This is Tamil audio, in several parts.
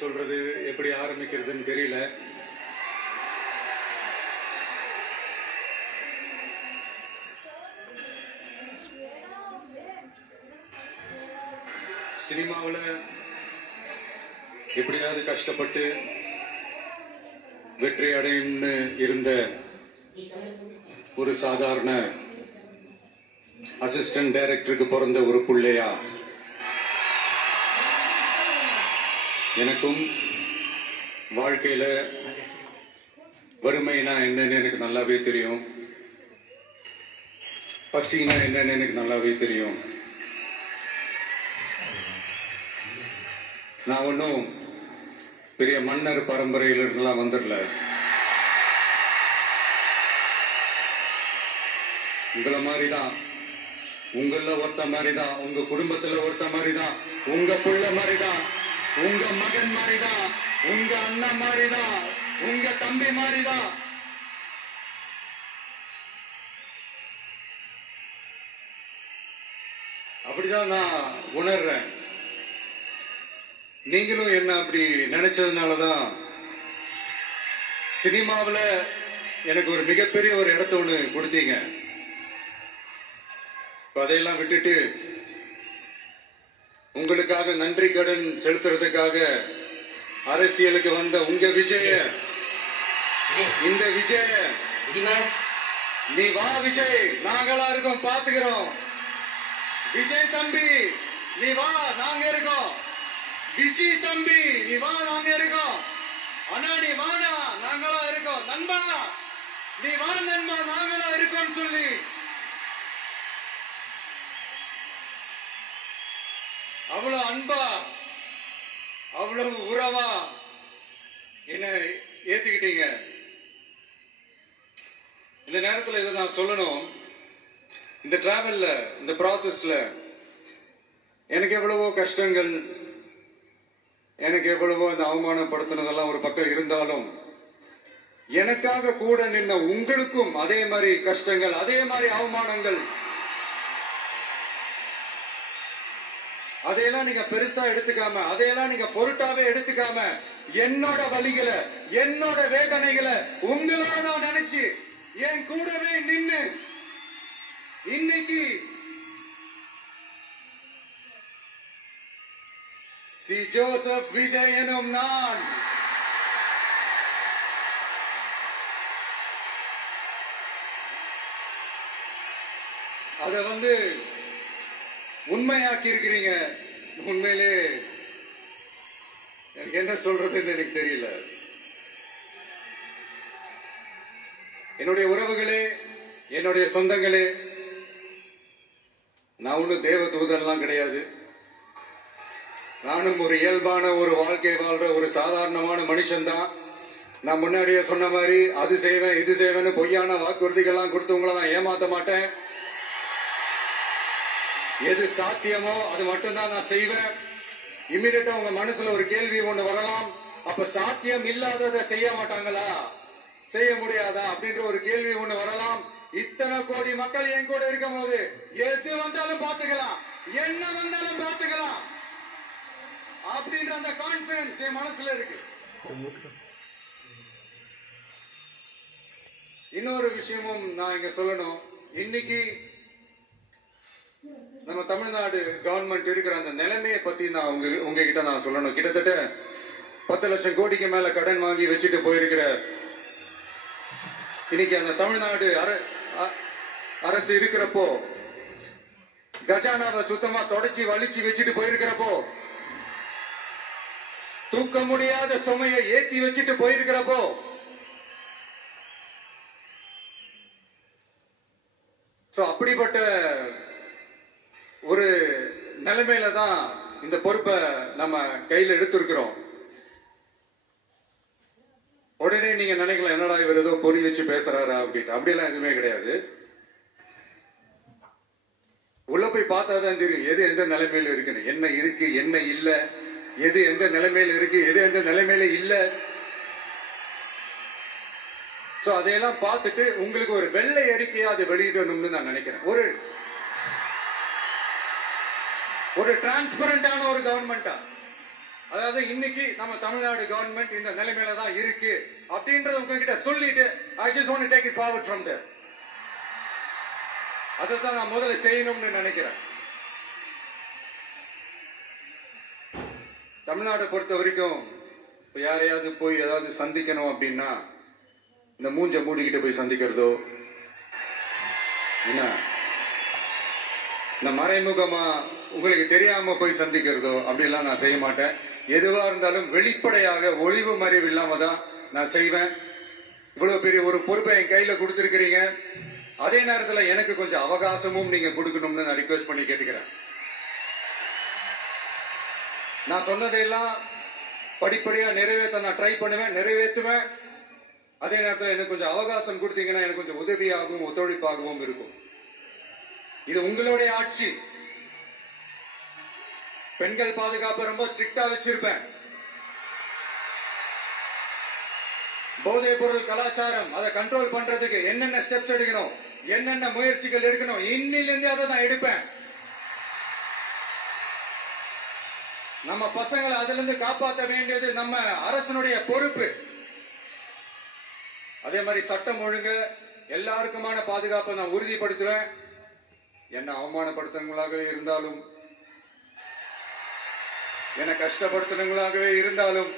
சொல்றது எப்படி ஆரம்பிக்கிறதுன்னு தெரியல. சினிமாவில் எப்படியாவது கஷ்டப்பட்டு வெற்றி அடையும்னு இருந்த ஒரு சாதாரண அசிஸ்டன்ட் டைரக்டருக்கு பிறந்த ஒரு பிள்ளையா எனக்கும் வாழ்க்கையில வறுமைனா என்னன்னு எனக்கு நல்லாவே தெரியும், பசினா என்னன்னு எனக்கு நல்லாவே தெரியும். நான் ஒன்றும் பெரிய மன்னர் பரம்பரையிலிருந்துலாம் வந்துடல. உங்களை மாதிரிதான், உங்கள ஒருத்த மாதிரிதான், உங்க குடும்பத்துல ஒருத்த மாதிரிதான், உங்க புள்ள மாதிரிதான், உங்க மகன் மாதிரிதான், உங்க அண்ணன் மாதிரிதான், உங்க தம்பி மாதிரிதான். அப்படிதான் நான் உணர்றேன். நீங்களும் என்ன அப்படி நினைச்சதுனாலதான் சினிமாவில் எனக்கு ஒரு மிகப்பெரிய ஒரு இடத்த ஒண்ணு கொடுத்தீங்க. அதையெல்லாம் விட்டுட்டு உங்களுக்காக நன்றி கடன் செலுத்துறதுக்காக அரசியலுக்கு வந்த உங்க விஜய, இந்த விஜய, நீ வா விஜய், நாங்களா இருக்கோம், பாத்துக்கிறோம். விஜய் தம்பி நீ வா, நாங்க இருக்கோம். விஜய் தம்பி நீ வா, நாங்க இருக்கோம். அண்ணா நீ வாடா, நாங்களா இருக்கோம். நண்பா நீ வா நண்பா, நாங்களா இருக்கோம் சொல்லி அவ்வளவு அன்பா, அவ்வளவு உறவா என்ன ஏத்துக்கிட்டீங்க. இந்த நேரத்தில் இதை நான் சொல்லணும். இந்த டிராவல்ல, இந்த ப்ராசஸ்ல எனக்கு எவ்வளவோ கஷ்டங்கள், எனக்கு எவ்வளவோ இந்த அவமானப்படுத்தினதெல்லாம் ஒரு பக்கம் இருந்தாலும், எனக்காக கூட நின்ன உங்களுக்கும் அதே மாதிரி கஷ்டங்கள், அதே மாதிரி அவமானங்கள், அதையெல்லாம் நீங்க பெருசா எடுத்துக்காம, அதையெல்லாம் நீங்க பொருட்டாவே எடுத்துக்காம, என்னோட வலிகளை, என்னோட வேதனைகளை உங்களோட நான் நினைச்சு என் கூடவே நின்னு இன்னைக்கு சி ஜோசப் விஜய் எனும் நான் அத உண்மையாக்கி இருக்கிறீங்க. உண்மையிலே எனக்கு என்ன சொல்றதுன்னு எனக்கு தெரியல. என்னுடைய உறவுகளே, என்னுடைய சொந்தங்களே, நான் ஒன்றும் தேவ தூதன்லாம் கிடையாது. நானும் ஒரு இயல்பான ஒரு வாழ்க்கை வாழ்ற ஒரு சாதாரணமான மனுஷன்தான். நான் முன்னாடியே சொன்ன மாதிரி அது செய்வேன் இது செய்வேன்னு பொய்யான வாக்குறுதிகள்லாம் கொடுத்து உங்களை நான் ஏமாத்த மாட்டேன். எது சாத்தியமோ அது மட்டும்தான் நான் செய்வேன். இம்மிடியா உங்க மனசுல ஒரு கேள்வி ஒண்ணு வரலாம், அப்ப சாத்தியம் இல்லாததை செய்ய மாட்டாங்களா, செய்ய முடியாதா அப்படின்ற ஒரு கேள்வி ஒண்ணு வரலாம். இத்தனை கோடி மக்கள் என் கூட இருக்கும் போது எது வந்தாலும் பாத்துக்கலாம், என்ன வந்தாலும் பாத்துக்கலாம் அப்படின்ற அந்த கான்பிடன்ஸ் என் மனசுல இருக்கு. இன்னொரு விஷயமும் நான் இங்க சொல்லணும். இன்னைக்கு நம்ம தமிழ்நாடு கவர்மெண்ட் இருக்கிற அந்த நிலைமையை பத்தி நான் உங்ககிட்ட நான் சொல்லணும். கிட்டத்தட்ட 10 லட்சம் கோடிக்கு மேல கடன் வாங்கி வச்சுட்டு போயிருக்கிற இன்னைக்கு அந்த தமிழ்நாடு அரசு இருக்கிறப்போ, கஜானாவை சுத்தமா தொடச்சி வலிச்சு வச்சுட்டு போயிருக்கிறப்போ, தூக்க முடியாத சுமையை ஏத்தி வச்சுட்டு போயிருக்கிறப்போ, அப்படிப்பட்ட ஒரு நிலைமையில தான் இந்த பொறுப்பை நம்ம கையில் எடுத்திருக்கிறோம். உடனே நீங்க நினைக்கலாம், என்னடா இவர் ஏதோ பொறி வச்சு பேசுறாரா அப்படின்ட்டு. அப்படியெல்லாம் எதுவுமே கிடையாது. உள்ள போய் பார்த்தாதான் தெரியும் எது எந்த நிலைமையில இருக்குன்னு, என்ன இருக்கு என்ன இல்ல, எது எந்த நிலைமையில இருக்கு எது எந்த நிலைமையில இல்ல. அதையெல்லாம் பார்த்துட்டு உங்களுக்கு ஒரு வெள்ளை அறிக்கையா அதை வெளியிடணும்னு நான் நினைக்கிறேன். ஒரு டிரான்ஸ்பரண்டான ஒரு கவர்மெண்டா அதாவது இன்னைக்கு நம்ம தமிழ்நாடு கவர்மெண்ட் இந்த நிலைமையில தான் இருக்கு அப்படின்றத உங்ககிட்ட சொல்லிட்டு I just want to take it forward from there. அதைத்தான் நான் முதல்ல செய்யணும்னு நினைக்கிறேன். தமிழ்நாட்டை பொறுத்த வரைக்கும் இப்போ யாரையாவது போய் ஏதாவது சந்திக்கணும் அப்படின்னா இந்த மூஞ்ச மூடிக்கிட்டு போய் சந்திக்கிறதோ, என்ன இந்த மறைமுகமா உங்களுக்கு தெரியாம போய் சந்திக்கிறதோ அப்படிலாம் நான் செய்ய மாட்டேன். எதுவா இருந்தாலும் வெளிப்படையாக ஒளிவு மறைவு இல்லாம தான் நான் செய்வேன். இவ்வளவு பெரிய ஒரு பொறுப்பை என் கையில கொடுத்திருக்கிறீங்க. அதே நேரத்துல எனக்கு கொஞ்சம் அவகாசமும் நீங்க கொடுக்கணும்னு நான் ரிக்வெஸ்ட் பண்ணி கேட்டுக்கிறேன். நான் சொன்னதையெல்லாம் படிப்படியா நிறைவேற்ற நான் ட்ரை பண்ணுவேன், நிறைவேற்றுவேன். அதே நேரத்தில் எனக்கு கொஞ்சம் அவகாசம் கொடுத்தீங்கன்னா எனக்கு கொஞ்சம் உதவியாகவும் ஒத்துழைப்பாகவும் இருக்கும். இது உங்களுடைய ஆட்சி. பெண்கள் பாதுகாப்பை ரொம்ப ஸ்ட்ரிக்டா வச்சிருப்பேன். போதைப் பொருள் கலாச்சாரம் அதை கண்ட்ரோல் பண்றதுக்கு என்னென்ன ஸ்டெப்ஸ் எடுக்கணும், என்னென்ன முயற்சிகள் எடுக்கணும், இன்னிலிருந்து அதை நான் எடுப்பேன். நம்ம பசங்களை அதுல இருந்து காப்பாற்ற வேண்டியது நம்ம அரசனுடைய பொறுப்பு. அதே மாதிரி சட்டம் ஒழுங்கு எல்லாருக்குமான பாதுகாப்பை நான் உறுதிப்படுத்துவேன். என்ன அவமானப்படுத்துறவங்களாகவே இருந்தாலும், என்ன கஷ்டப்படுத்துறவங்களாகவே இருந்தாலும்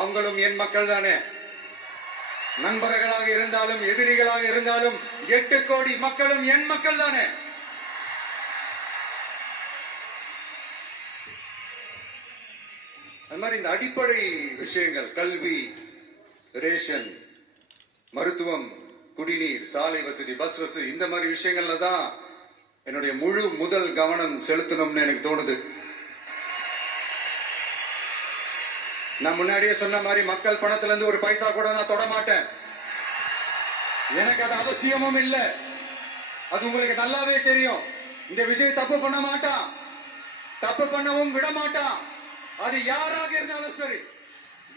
அவங்களும் என் மக்கள் தானே. நண்பர்களாக இருந்தாலும் எதிரிகளாக இருந்தாலும் 8 கோடி மக்களும் என் மக்கள் தானே. அது மாதிரி இந்த அடிப்படை விஷயங்கள், கல்வி, ரேஷன், மருத்துவம், குடிநீர், சாலை வசதி, பஸ் வசதி, இந்த மாதிரி விஷயங்கள்ல தான் என்னுடைய முழு முதல் கவனம் செலுத்தணும்னு எனக்கு தோணுது. நான் முன்னாடியே சொன்ன மாதிரி மக்கள் பணத்துல இருந்து ஒரு பைசா கூட நான் தொட மாட்டேன். எனக்கு அது அவசியமும் இல்லை. அது உங்களுக்கு நல்லாவே தெரியும். இந்த விஷயம் தப்பு பண்ண மாட்டான், தப்பு பண்ணவும் விட மாட்டான். அது யாராக இருந்தாலும் சரி,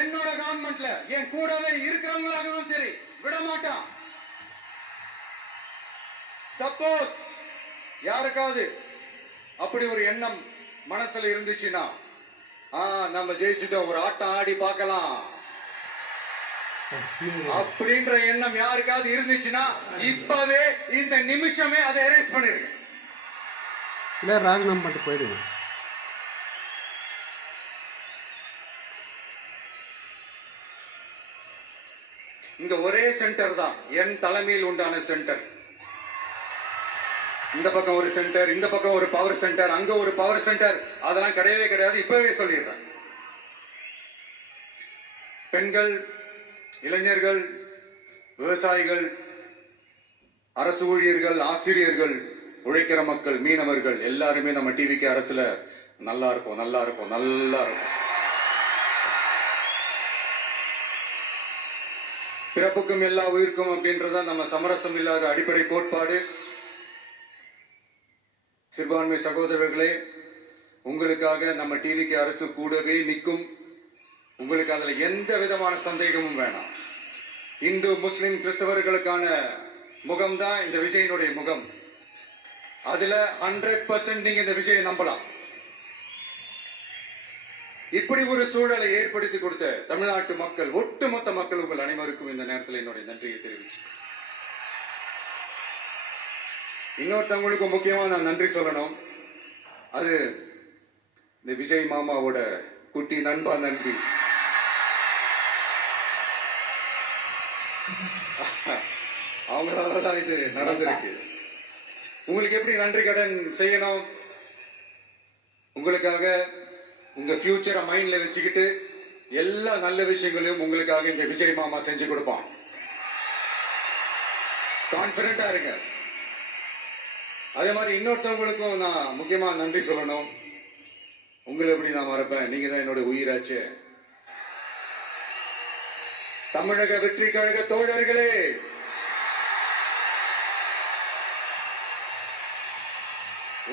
என்னோட கவர்மெண்ட்ல என் கூடவே இருக்கிறவங்களாகவும் சரி, விட மாட்டான். சப்போஸ் யாருக்காவது அப்படி ஒரு எண்ணம் மனசுல இருந்துச்சுன்னா, நம்ம ஜெயிச்சுட்டோம், ஒரு ஆட்டம் ஆடி பார்க்கலாம் அப்படின்ற எண்ணம் யாருக்காவது இருந்துச்சுன்னா இப்பவே இந்த நிமிஷமே அதை எரேஸ் பண்ணிருங்க. இல்ல ராஜினாமா பண்ணிட்டு போயிடுங்க. இங்க ஒரே சென்டர் தான், என் தலைமையில் உண்டான சென்டர். இந்த பக்கம் ஒரு சென்டர், இந்த பக்கம் ஒரு பவர் சென்டர், அங்க ஒரு பவர் சென்டர், அதெல்லாம் கிடையவே கிடையாது. இப்பவே சொல்லிடுறேன். பெண்கள், இளைஞர்கள், விவசாயிகள், அரசு ஊழியர்கள், ஆசிரியர்கள், உழைக்கிற மக்கள், மீனவர்கள் எல்லாருமே நம்ம டிவிக்கு அரசுல நல்லா இருக்கும், நல்லா இருக்கும், நல்லா இருக்கும். பிறப்புக்கும் எல்லா உயிருக்கும் அப்படின்றத நம்ம சமரசம் இல்லாத அடிப்படை கோட்பாடு. சிறுபான்மை சகோதரர்களே, உங்களுக்காக நம்ம டிவிக்கு அரசு கூடவே நிற்கும். உங்களுக்கு அதுல எந்த விதமான சந்தேகமும் வேணாம். இந்து, முஸ்லிம், கிறிஸ்தவர்களுக்கான முகம் தான் இந்த விஜயனுடைய முகம். அதுல 100% நீங்க இந்த விஜயை நம்பலாம். இப்படி ஒரு சூழலை ஏற்படுத்தி கொடுத்த தமிழ்நாட்டு மக்கள், ஒட்டுமொத்த மக்கள், உங்கள் அனைவருக்கும் இந்த நேரத்தில் என்னுடைய நன்றியை தெரிவிச்சு, இன்னொருத்தவங்களுக்கு முக்கியமா நான் நன்றி சொல்லணும். அது இந்த விஜய் மாமாவோட குட்டி நண்பா நன்றி. அவங்களாலதான் இது நடந்திருக்கு. உங்களுக்கு எப்படி நன்றி கடன் செய்யணும்? உங்களுக்காக உங்க ஃபியூச்சரை மைண்ட்ல வச்சுக்கிட்டு எல்லா நல்ல விஷயங்களையும் உங்களுக்காக இந்த விஜய் மாமா செஞ்சு கொடுப்பான். கான்பிடண்டா இருங்க. அதே மாதிரி இன்னொருத்தவங்களுக்கும் நான் முக்கியமா நன்றி சொல்லணும். உங்களை எப்படி நான் மறப்பேன்? நீங்க தான் என்னோட உயிராச்சு. தமிழக வெற்றி கழக தோழர்களே,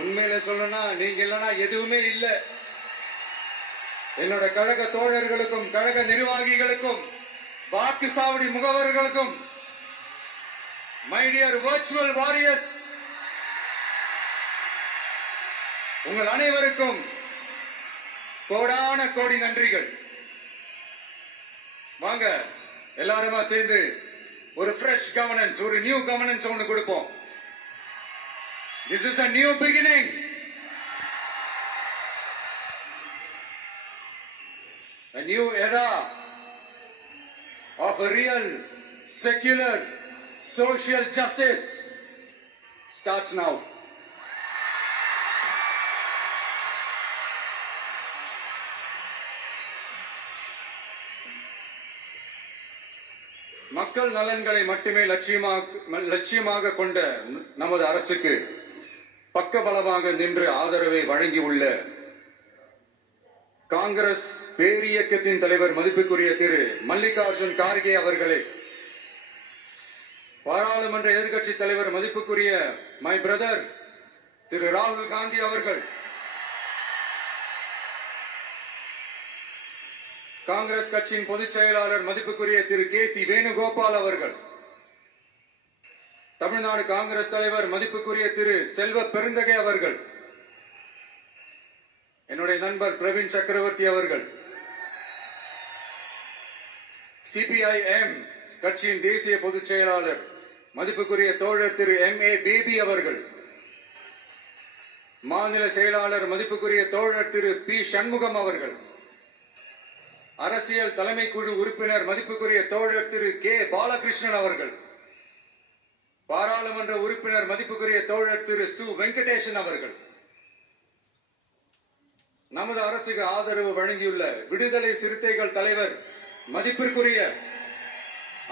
உண்மையில சொல்லணும்னா நீங்க இல்லைன்னா எதுவுமே இல்லை. என்னோட கழக தோழர்களுக்கும், கழக நிர்வாகிகளுக்கும், வாக்கு சாவடி முகவர்களுக்கும், மை டியர் வர்ச்சுவல் வாரியர்ஸ், உங்கள் அனைவருக்கும் கோடான கோடி நன்றிகள். வாங்க எல்லாருமா சேர்ந்து ஒரு ஃப்ரெஷ் கவர்னன்ஸ், ஒரு நியூ கவர்னன்ஸ் ஒன்று கொடுப்போம். This is a new beginning. A new era of a real secular social justice starts now. மக்கள் நலன்களை மட்டுமே லட்சியமாக கொண்ட நமது அரசுக்கு பக்கபலமாக நின்று ஆதரவை வழங்கியுள்ள காங்கிரஸ் பேரியக்கத்தின் தலைவர் மதிப்புக்குரிய திரு மல்லிகார்ஜுன் கார்கே அவர்களே, பாராளுமன்ற எதிர்க்கட்சி தலைவர் மதிப்புக்குரிய மை பிரதர் திரு ராகுல் காந்தி அவர்கள், காங்கிரஸ் கட்சியின் பொதுச் செயலாளர் மதிப்புக்குரிய திரு கே.சி. வேணுகோபால் அவர்கள், தமிழ்நாடு காங்கிரஸ் தலைவர் மதிப்புக்குரிய திரு செல்வ பெருந்தகை அவர்கள், என்னுடைய நண்பர் பிரவீன் சக்கரவர்த்தி அவர்கள், சிபிஐஎம் கட்சியின் தேசிய பொதுச் செயலாளர் மதிப்புக்குரிய தோழர் திரு M.A. பேபி அவர்கள், மாநில செயலாளர் மதிப்புக்குரிய தோழர் திரு பி. சண்முகம் அவர்கள், அரசியல் தலைமை குழு உறுப்பினர் மதிப்புக்குரிய தோழர் திரு கே. பாலகிருஷ்ணன் அவர்கள், பாராளுமன்ற உறுப்பினர் மதிப்புக்குரிய தோழர் திரு சு. வெங்கடேசன் அவர்கள், நமது அரசுக்கு ஆதரவு வழங்கியுள்ள விடுதலை சிறுத்தைகள் தலைவர் மதிப்பிற்குரிய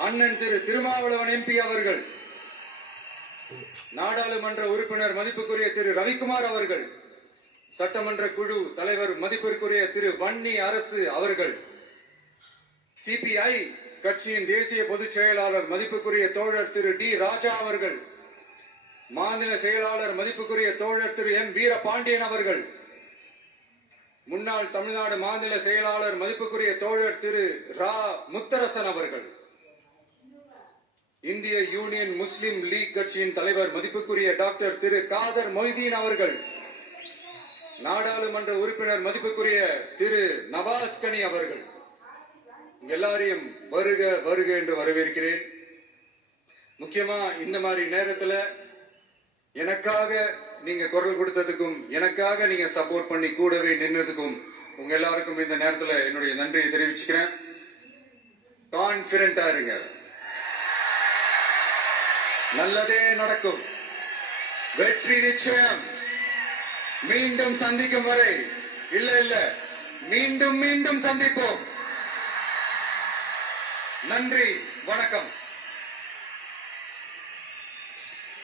அண்ணன் திரு திருமாவளவன் MP அவர்கள், நாடாளுமன்ற உறுப்பினர் மதிப்புக்குரிய திரு ரவிக்குமார் அவர்கள், சட்டமன்ற குழு தலைவர் மதிப்பிற்குரிய திரு வன்னி அரசு அவர்கள், சிபிஐ கட்சியின் தேசிய பொதுச் செயலாளர் மதிப்புக்குரிய தோழர் திரு டி. ராஜா அவர்கள், மாநில செயலாளர் மதிப்புக்குரிய தோழர் திரு M. வீரபாண்டியன் அவர்கள், முன்னாள் தமிழ்நாடு மாநில செயலாளர் மதிப்புக்குரிய தோழர் திரு ரா. முத்தரசன் அவர்கள், இந்திய யூனியன் முஸ்லிம் லீக் கட்சியின் தலைவர் மதிப்புக்குரிய டாக்டர் திரு காதர் மொய்தீன் அவர்கள், நாடாளுமன்ற உறுப்பினர் மதிப்புக்குரிய திரு நவாஸ் கனி அவர்கள், எல்லாரையும் வருக வருக என்று வரவேற்கிறேன். முக்கியமா இந்த மாதிரி நேரத்துல எனக்காக நீங்க குரல் கொடுத்ததுக்கும், எனக்காக நீங்க சப்போர்ட் பண்ணி கூடவே நின்னதுக்கும் உங்க எல்லாருக்கும் இந்த நேரத்துல என்னுடைய நன்றியை தெரிவிச்சுக்கிறேன். கான்பிடண்டா இருங்க, நல்லதே நடக்கும், வெற்றி நிச்சயம். மீண்டும் சந்திக்கும் வரை இல்ல மீண்டும் மீண்டும் சந்திப்போம். நன்றி, வணக்கம்.